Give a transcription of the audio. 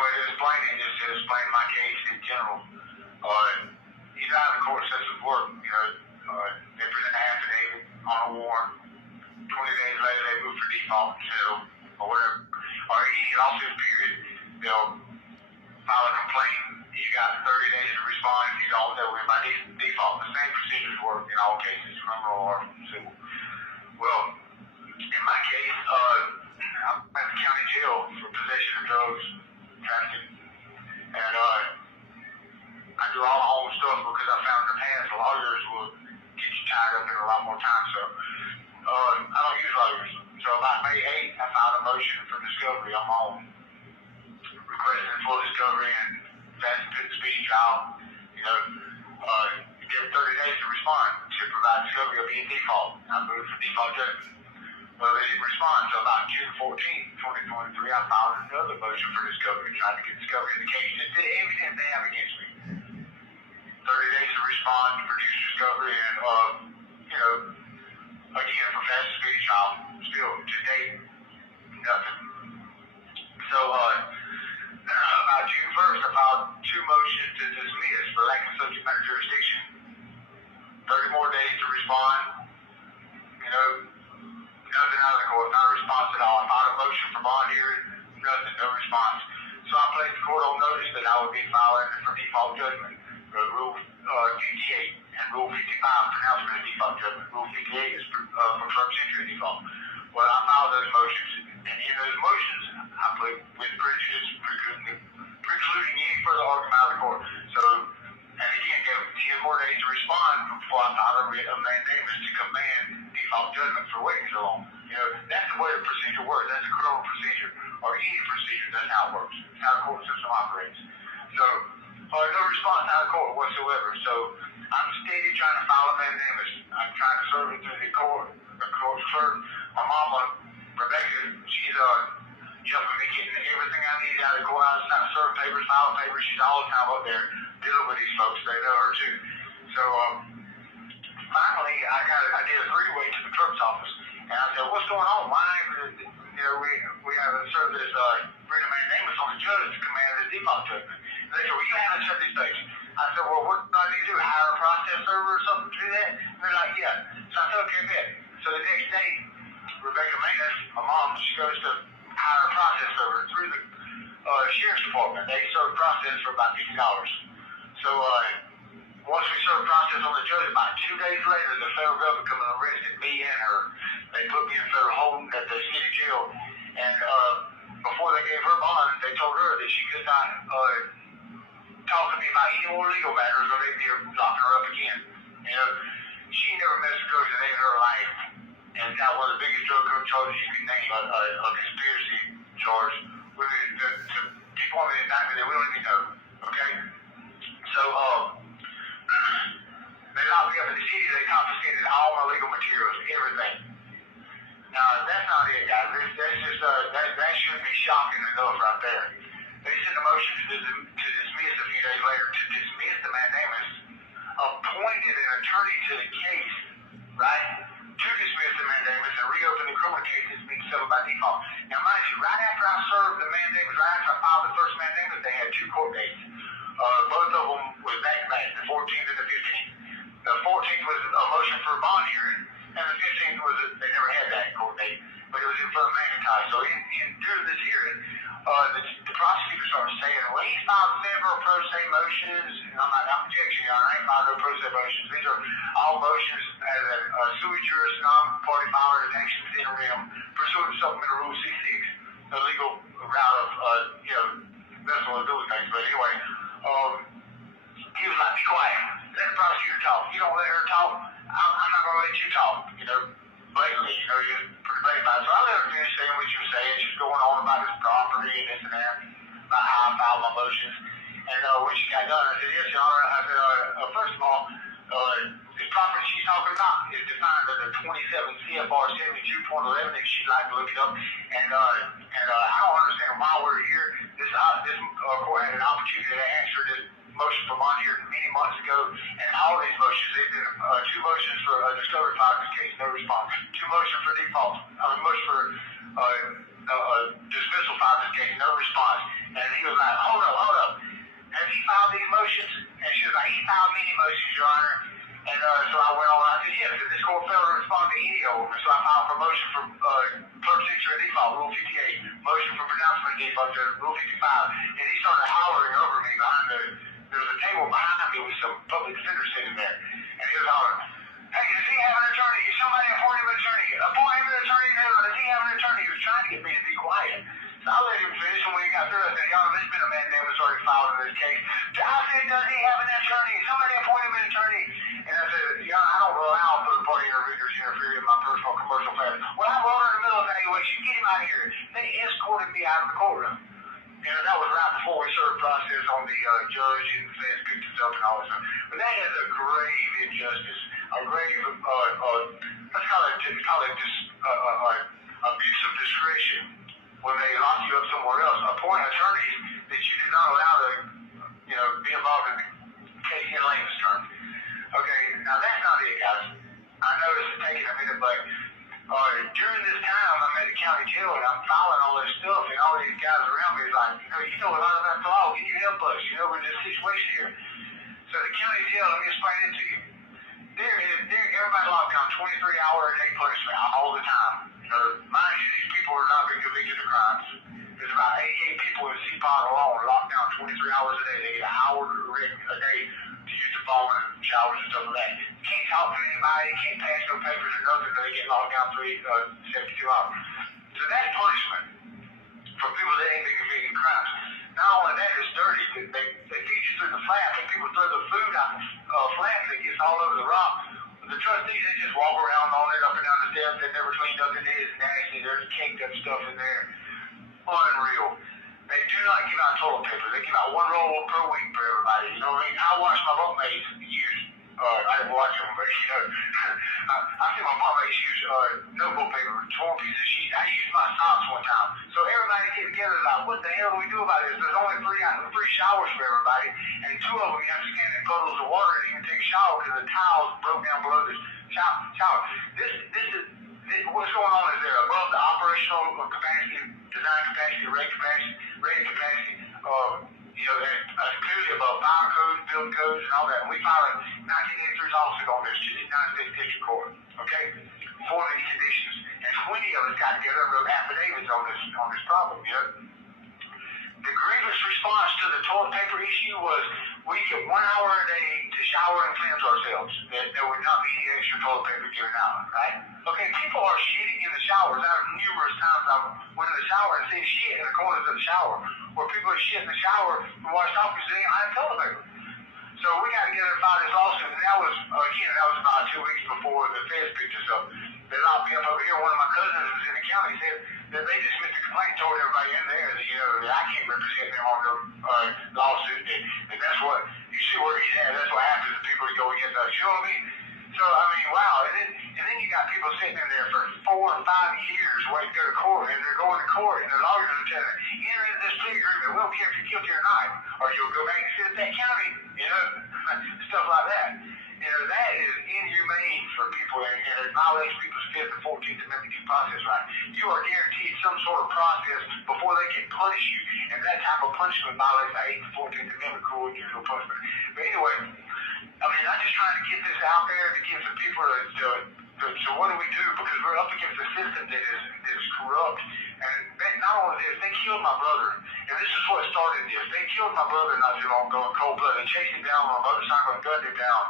way to explain it is to explain my case in general. You know how the court systems work. They present an affidavit on a warrant. 20 days later, they move for default and settle, or whatever. Or any lawsuit period, they'll file a complaint. You got 30 days to respond if you don't do it by default. The same procedures work in all cases, criminal or civil. Well, in my case, I'm at the county jail for possession of drugs, trafficking, and I do all my own stuff because I found in the past lawyers will get you tied up in a lot more time. So I don't use lawyers. So about May 8th, I filed a motion for discovery on my own, requesting full discovery and fast and speedy trial. Give 30 days to respond to provide discovery or be in default. I moved for default judgment. Well, they didn't respond, so about June 14th, 2023, I filed another motion for discovery, trying to get discovery of the case. Just the evidence they have against me. 30 days to respond, to produce discovery, and, again, for fast and speedy trial. Still, to date, nothing. So, about June 1st, I filed 2 motions to dismiss for lack of subject matter jurisdiction. 30 more days to respond. Nothing out of the court, not a response at all. I filed a motion for bond hearing, nothing, no response. So I placed the court on notice that I would be filing for default judgment. Rule 58 and Rule 55, pronouncement of default judgment. Rule 58 is for first entry default. Well, I filed those motions, and in those motions, I put with prejudice, precluding any further argument out of the court. So, and again, gave 10 more days to respond before I filed a writ of mandamus to command default judgment for waiting so long. That's the way the procedure works. That's a criminal procedure, or any procedure. That's how it works. That's how the court system operates. So, no response out of court whatsoever. So, I'm steady trying to file a mandamus. I'm trying to serve it through the court clerk. My mama, Rebecca, she's helping me getting everything I need out of the courthouse, trying to serve papers, file papers. She's all the time up there dealing with these folks. They know her too. So, finally, I did a 3-way to the clerk's office, and I said, "What's going on? Why, we haven't served this writ of mandamus on the judge to command this default judgment?" And they said, "Well, you haven't said these things." I said, "Well, what do I need to do? Hire a process server or something to do that?" And they're like, "Yeah." So I said, "Okay, bet." So the next day, Rebecca Manus, my mom, she goes to hire a process server through the sheriff's department. They serve process for about $50. So once we served process on the judge, about 2 days later, the federal government come and arrested me and her. They put me in federal home at the city jail, and before they gave her bond, they told her that she could not talk to me about any more legal matters, or they'd be locking her up again. She never messed with drugs a day in her life, and got one of the biggest drug charges you can name, a conspiracy charge. To people on the indictment that we don't even know. Okay? So, they locked me up in the city. They confiscated all my legal materials, everything. Now, that's not it, guys. That's just, that should be shocking enough right there. They sent a motion to dismiss a few days later, to dismiss the mandamus, appointed an attorney to the case, right, to dismiss the mandamus and reopen the criminal case that's being settled by default. Now, mind you, right after I served the mandamus, right after I filed the first mandamus, they had 2 court dates. Both of them was back-to-back, the 14th and the 15th. The 14th was a motion for a bond hearing, and the 15th was they never had that court date, but it was in front of McIntyre. So during this hearing, the prosecutor started saying, "Well, he's filed several pro se motions," and I'm like, "I'm objection, Your Honor. I ain't filed no pro se motions. These are all motions as a sui juris non-party filer in actions in rem, pursuant to supplemental Rule 66, the legal route of, that's what doing things." But anyway, he was like, "Be quiet. Let the prosecutor talk. You don't let her talk, I'm not going to let you talk," blatantly, you're pretty blatant about it. So I let her finish saying what she was saying. She was going on about this property and this and that, about how I filed my motions. And when she got done, I said, "Yes, Your Honor." I said, first of all, this property she's talking about is defined under 27 CFR 72.11, if she'd like to look it up. And I don't understand why we're here. This court had an opportunity to answer this motion for bond here many months ago, and all these motions, they've been 2 motions for a discovery file in this case, no response. 2 motions for default, motion for dismissal filed this case, no response. And he was like, hold up. Has he filed these motions? And she was like, he filed many motions, Your Honor. And so I went on, I said, yes, and this court failed to respond to any of them. And so I filed for motion for clerk signature of default, Rule 58, motion for pronouncement of default, Rule 55. And he started hollering over me behind there was a table behind me with some public defenders sitting there. And he was hollering, hey, does he have an attorney? Somebody appoint him an attorney. Appoint him an attorney now. Does he have an attorney? He was trying to get me to be quiet. So I let him finish, and when he got through, I said, Your Honor, there's been a man named that's already filed in this case. I said, does he have an attorney? Somebody appoint him an attorney. And I said, Your Honor, I don't allow third-party interveners interfering in my personal commercial affairs. Well, I'm rolling in the middle of the evaluation. Get him out of here. They escorted me out of the courtroom. And that was right before we started process on the judge and the feds picked us up and all this stuff. But that is a grave injustice, a grave, let's call it abuse of discretion when they lock you up somewhere else. Appoint attorneys that you did not allow to, be involved in the case in layman's terms. Okay, now that's not it, guys. I know this is taking a minute, but during this time, I'm at the county jail and I'm filing all this stuff, and all these guys around me is like, you know a lot about the law. Can you help us? With this situation here. So the county jail, let me explain it to you. Everybody locked down 23-hour-a-day punishment all the time. Mind you, these people are not being convicted of crimes. There's about 88 people in CPOT alone locked down 23 hours a day. They get an hour a day to use the phone and showers and stuff like that. Can't talk to anybody, can't pass no papers or nothing, but they get locked down 72 hours. So that's punishment for people that ain't been convicted of crimes. Not only that, it's dirty. They feed you through the flap, and people throw the food out the flap and it gets all over the rock. The trustees, they just walk around on it up and down the steps. They never clean nothing. It is nasty. There's caked up stuff in there. Unreal. They do not give out toilet paper. They give out one roll per week for everybody. You know what I mean? I watched my bunkmates use, I didn't watch them, but I see my bunkmates use notebook paper, torn pieces of sheet. I used my socks one time. So everybody get together like, what the hell do we do about this? There's only three showers for everybody, and two of them you have to stand in puddles of water and even take a shower because the towels broke down below the shower. This is what's going on is they're above the operational capacity, design capacity, rating capacity, they're clearly above fire codes, building codes, and all that. And we filed a 1983 lawsuit on this to the United States District Court, okay, for these conditions. And 20 of us got together and wrote affidavits on this problem, The grievous response to the toilet paper issue was we get 1 hour a day to shower and cleanse ourselves. There would not be any extra toilet paper given out, right? Okay, people are shitting in the showers. Numerous times I went in the shower and seen shit in the corners of the shower, where people are shit in the shower and washed off because they ain't had toilet paper. So we got together and filed this lawsuit, and that was about 2 weeks before the feds picked us up. They locked me up over here. One of my cousins was in the county said that they dismissed the complaint, told everybody in there that I can't represent them on the lawsuit, and that's what, you see where he's at, that's what happens to people that go against us, you know what I mean? So, wow, and then you got people sitting in there for 4 and 5 years waiting to go to court, and they're going to court, and their lawyers are telling them, enter into this plea agreement, we don't care if you're guilty or not, or you'll go back and sit at that county, stuff like that. That is inhumane for people, and it violates people's 5th and 14th Amendment due process right. You are guaranteed some sort of process before they can punish you, and that type of punishment violates the 8th and 14th Amendment, cruel and unusual punishment. But anyway, I'm just trying to get this out there to give some people so what do we do? Because we're up against a system that is corrupt. And not only this, they killed my brother. And this is what started this. They killed my brother not too long ago in cold blood and chased him down on a motorcycle and gunned him down.